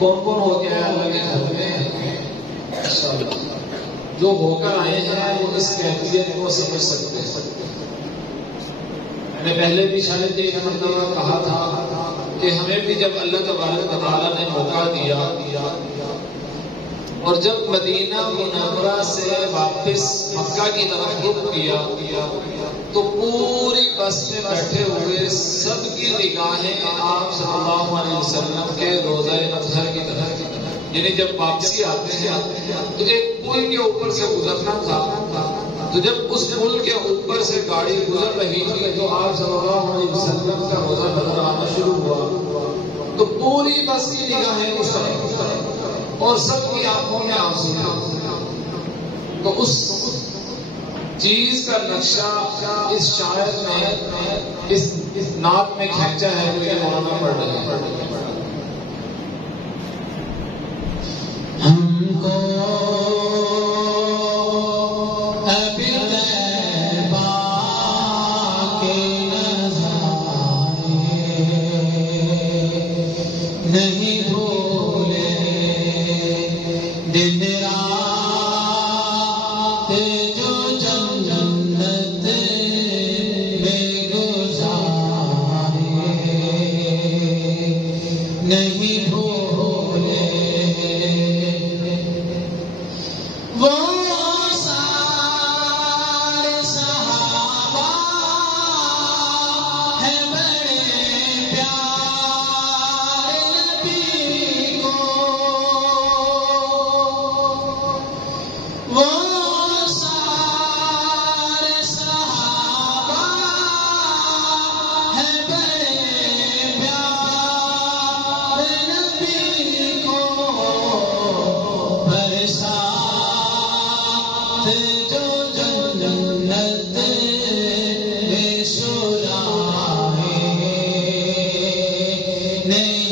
کون کون ہو کے آیا اللہ کے گھر میں؟ جو ہو کر آئے ہیں وہ اس کیفیت کو سمجھ سکتے ہیں. میں نے پہلے بھی شاید ایک مرتبہ کہا تھا کہ ہمیں بھی جب اللہ تبارک و تعالیٰ نے موقع دیا اور جب مدینہ منورہ سے واپس مکہ کی طرف رخ کیا تو پوری بس میں بیٹھے ہوئے سب کی نگاہیں آپ صلی اللہ علیہ وسلم کے روضہ اطہر کی طرف. یعنی جب واپسی آتے ہیں تو ایک پل کے اوپر سے گزرنا تھا، تو جب اس پل کے اوپر سے گاڑی گزر رہی تھی تو آپ صلی اللہ علیہ وسلم کا روضہ نظر آنا شروع ہوا تو پوری بس کی نگاہیں اس طرف اور سب کی آنکھوں میں آنسو. تو اس چیز کا نقشہ اس شاعر نے اس نعت میں کھینچا ہے جو یہ مولانا پڑھ رہے ہیں. ہم کو نہیں بھولے دن رات جو جنت میں گزارے، نہیں بھولے وہ سارے صحابہ ہیں بڑے پیارے نبی کو، وہ سارے صحابہ ہیں بڑے پیارے نبی کو، برسات جو جنت میں سلائے نہیں